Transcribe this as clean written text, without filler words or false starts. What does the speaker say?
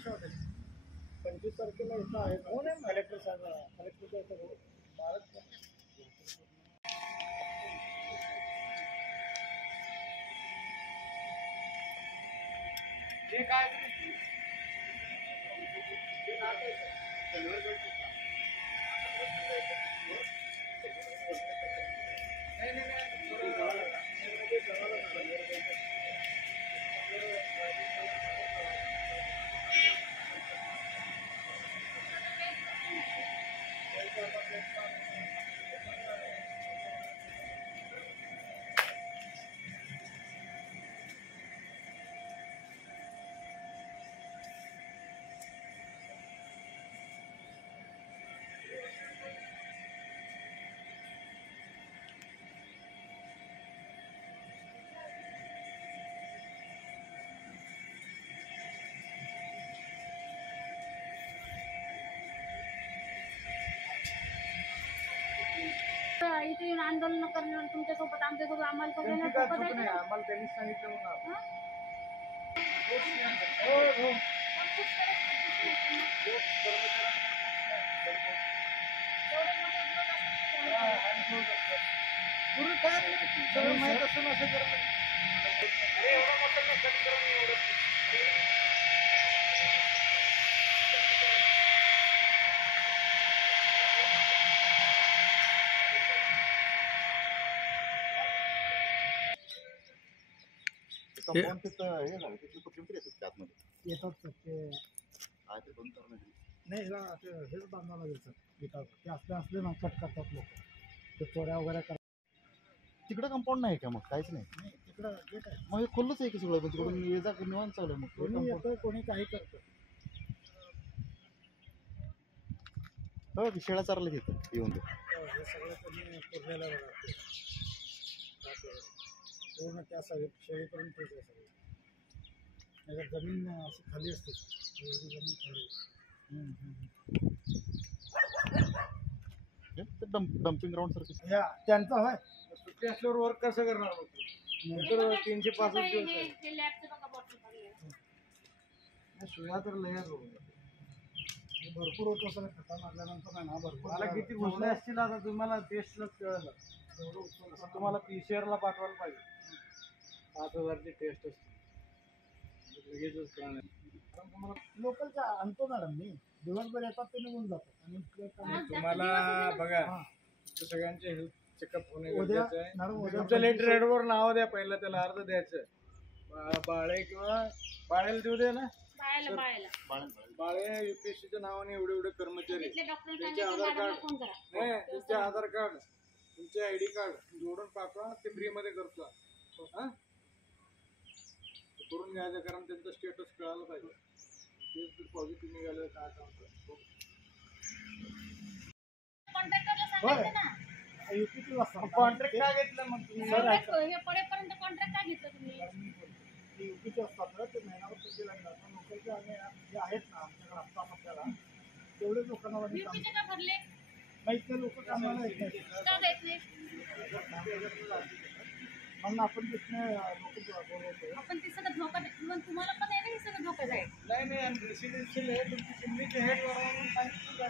25 तारखेला इथं आहे कोण आहे कलेक्टर साहेब कलेक्टर भारत हे काय इथे येऊन आंदोलन करणार तुमच्यासोबत आमच्यासोबत आम्हाला आम्हाला त्यांनी सांगितलं माहित असं नसेल कंपाऊंड तिथं हे झालं तिथली कुठली तरी येतात आतमध्ये येतात ते काय ते 2 तर नाही हेच बांधावं लागेल सर विकास ते असले ना कट करतात लोक ते चोऱ्या वगैरे करतात तिकडं कंपाऊंड नाही का मग काहीच नाही तिकडं जे काय मग हे खुल्लंच आहे की सगळं पण तिकडून ये जा निवांत चालू आहे मग कोणी येतं कोणी काही करतं हो की शेळा चारला तिथं येऊन ते हे सगळं त्यांनी पुरलेलं बघा पूर्ण त्या शेळीपर्यंत तेच आहे सगळं नाही जमीन अशी खाली असते जमीन खाली डम्पिंग ग्राउंड सारखं या त्यांचं होय सुट्टी असल्यावर वर्क कसं करणार होतं 365 दिवस सुया तर लय भरपूर होतो सगळं खता मारल्यानंतर आहे ना भरपूर मला किती घोषणे असतील आता तुम्हाला टेस्टलाच कळलं एवढं तुम्हाला PCR ला पाठवायला पाहिजे 5000ची टेस्ट असते लगेचच कळणार कारण तुम्हाला लोकलच्या आणतो मॅडम मी दिवसभर येतात ते निघून जातात आणि तुम्हाला बघा सगळ्यांचे हेल्थ चेकअप होणे गरजेचं आहे तुमच्या लेटरेडवर नाव द्या पहिलं त्याला अर्ज द्यायचं बाळे किंवा बाळेला देऊ दे ना बाळे UPSCच्या नावाने एवढे कर्मचारी त्यांचे आधार कार्ड नाही त्यांचे आधार कार्ड तुमचे ID कार्ड जोडून पाठवा ते फ्रीमध्ये करतो हां करून घ्यायचं कारण त्यांचं स्टेटस कळायला पाहिजे ते पॉझिटिव्ह निघालं काय सांगतो कॉन्ट्रॅक्ट का घेतलं मग तुम्ही पडेपर्यंत कॉन्ट्रॅक्ट का घेतलं तुम्ही UPचे असतात ना ते महिनाभर पैसे लागणार पण लोकलचे आम्ही जे आहेत ना आमच्याकडे असतात आपल्याला तेवढेच लोकांना UPचे का भरले माहित नाही लोक कामाला येत नाही म्हणून आपण तिथनं लोक बोलवतो आपण ते सगळं धोका मग तुम्हाला पण आहे ना हे सगळं धोका जाईल नाही रेसिडेन्शियल आहे तुमची चिमणीचे हेड वाढवून सांगितलं